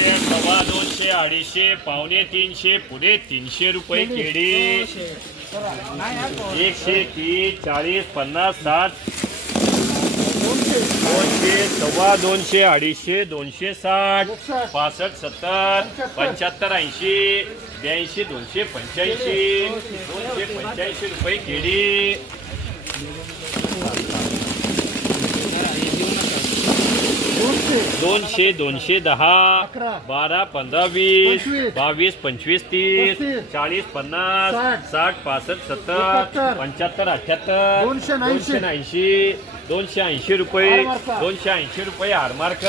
दोनशे सव्वा दोनशे अडीचशे पावणे तीनशे पुढे तीनशे रुपये केळी एकशे तीस चाळीस पन्नास साठ. दोनशे सव्वा दोनशे अडीचशे दोनशे साठ. पासष्ट सत्तर पंच्याहत्तर ऐंशी ब्याऐंशी दोनशे पंच्याऐंशी. दोनशे पंच्याऐंशी रुपये केळी दोनशे दोनशे दहा. बारा पंधरा वीस. बावीस पंचवीस तीस. चाळीस पन्नास साठ. पासष्ट सत्तर. पंच्याहत्तर अठ्याहत्तर दोनशे ऐंशी. दोनशे ऐंशी रुपये. दोनशे ऐंशी रुपये आरमार्क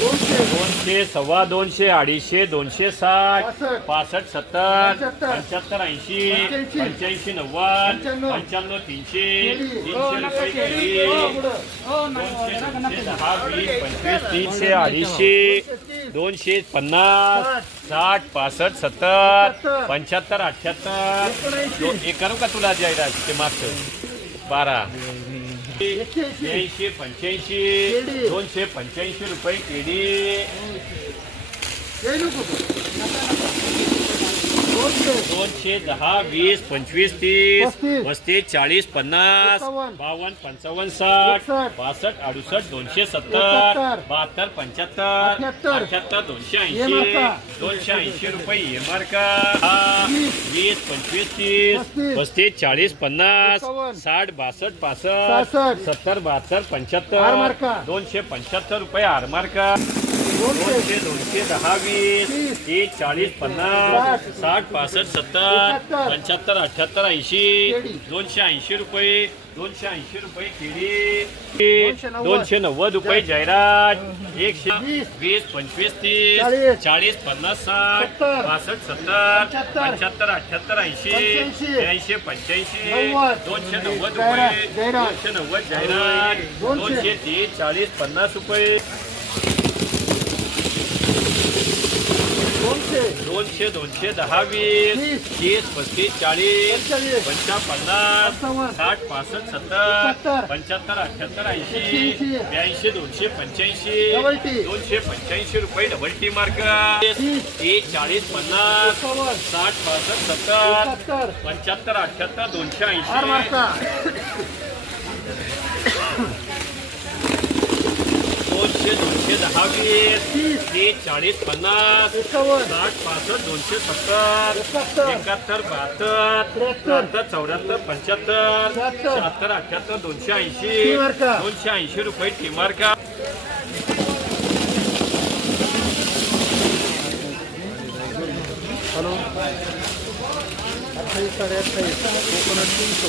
दोनशे सव्वा दोनशे अडीचशे दोनशे साठ पासष्ट. सत्तर पंच्याहत्तर. ऐंशी पंच्याऐंशी. नव्वद पंच्याण्णव. तीनशे. तीनशे केळी दोनशे दोनशे दहा वीस पंचवीस तीनशे अडीचशे दोनशे पन्नास साठ पासष्ट सत्तर. पंच्याहत्तर. दो- हे करू का तुला जाहिरात ते मागचं बारा ऐंशी पंच्याऐंशी. दोनशे पंच्याऐंशी रुपये हे नको दोनशे दहा वीस पंचवीस तीस पस्तीस. चाळीस पन्नास. बावन्न पंचावन्न साठ. पासष्ट अडुसष्ट दोनशे सत्तर. बहात्तर पंच्याहत्तर अठ्याहत्तर. दोनशे ऐंशी. दोनशे ऐंशी रुपये ये मार्का हा. वीस. वीस पंचवीस तीस पस्तीस. चाळीस पन्नास. साठ बासष्ट पासष्ट. सत्तर बहात्तर आर पंच्याहत्तर. दोनशे पंच्याहत्तर रुपये आर मार्का दोनशे दोनशे दहा वीस तीस. तीस चाळीस पन्नास साठ. पासष्ट सत्तर. पंच्याहत्तर अठ्याहत्तर ऐंशी. दोनशे ऐंशी रुपये दोनशे ऐंशी रुपये केळी दोनशे नव्वद. रुपये जाहिरात एकशे वीस. वीस पंचवीस तीस चाळीस. पन्नास साठ. पासष्ट सत्तर पंच्याहत्तर. अठ्याहत्तर ऐंशी. ब्याऐंशी पंच्याऐंशी. दोनशे नव्वद रुपये. दोनशे नव्वद जाहिरात. दोनशे तीस चाळीस पन्नास रुपये दोनशे दोनशे दोनशे दहा वीस तीस. तीस पस्तीस चाळीस पंचेचाळीस. पंचा पन्नास पंचावन्न. साठ पासष्ट सत्तर. पंच्याहत्तर अठ्याहत्तर ऐंशी. ब्याऐंशी दोनशे पंच्याऐंशी टी. दोनशे पंच्याऐंशी रुपये डबल टी मार्क तीस. तीस चाळीस पन्नास एकावन्न. साठ पासष्ट सत्तर एकाहत्तर पंच्याहत्तर अठ्याहत्तर दोनशे आर ऐंशी मार्का दोनशे दोनशे दहा वीस तीस. चाळीस पन्नास साठ पासष्ट दोनशे सत्तर एकाहत्तर बहात्तर त्र्याहत्तर. चौऱ्याहत्तर पंच्याहत्तर शहात्तर. अठ्याहत्तर दोनशे ऐंशी. दोनशे ऐंशी रुपये टी मार्का हॅलो अठ्ठावीस साडे अठ्ठावीस कोकोनट तीनशे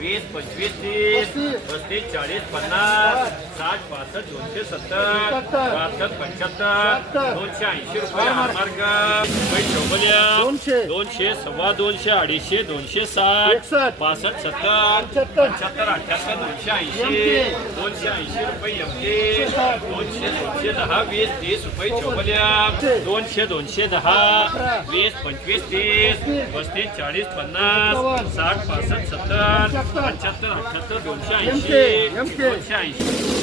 वीस. वीस पंचवीस तीस पस्तीस. चाळीस पन्नास साठ पासष्ट दोनशे सत्तर. बहात्तर पंच्याहत्तर. दोनशे ऐंशी रुपये. मार्ग चौबल्या दोनशे. दोनशे सव्वा दोनशे अडीचशे दोनशे साठ. पासष्ट सत्तर पंच्याहत्तर. अठ्याहत्तर दोनशे ऐंशी. दोनशे ऐंशी रुपये साठ. दोनशे दोनशे दहा वीस तीस रुपये चौबल्या दोनशे. दोनशे दहा. वीस पंचवीस तीस पस्तीस. चाळीस पन्नास. साठ पासष्ट सत्तर पंच्याहत्तर. अठ्याहत्तर दोनशे ऐंशी दोनशे ऐंशी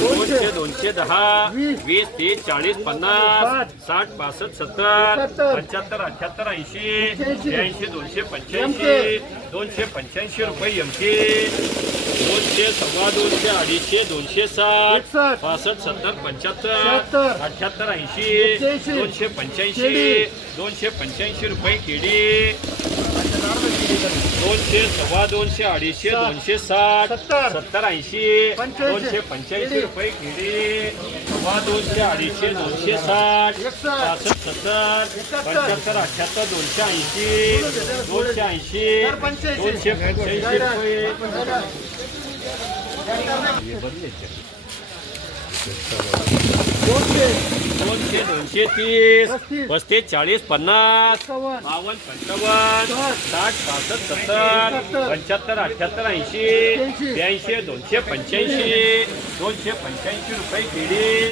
दोनशे दोनशे दहा वीस. तीस चाळीस पन्नास साठ. पासष्ट सत्तर पंच्याहत्तर अठ्याहत्तर ऐंशी पंच्याऐंशी. दोनशे पंच्याऐंशी दोनशे पंच्याऐंशी रुपये एमके दोनशे सव्वा दोनशे अडीचशे दोनशे साठ पासष्ट सत्तर पंच्याहत्तर अठ्याहत्तर ऐंशी दोनशे पंच्याऐंशी दोनशे पंच्याऐंशी रुपये केडी दोनशे सव्वा दोनशे अडीचशे. दोनशे साठ सत्तर. सत्तर ऐंशी. दोनशे पंच्याऐंशी. रुपये केळी सव्वा दोनशे अडीचशे दोनशे साठ पासष्ट सत्तर पंच्याहत्तर अठ्याहत्तर दोनशे ऐंशी दोनशे ऐंशी दोनशे पंच्याऐंशी रुपये ते. दोनशे दोनशे तीस पस्तीस. चाळीस पन्नास बावन्न पंचावन्न साठ पासष्ट सत्तर पंच्याहत्तर अठ्याहत्तर ऐंशी ब्याऐंशी दोनशे पंच्याऐंशी दोनशे पंच्याऐंशी रुपये केली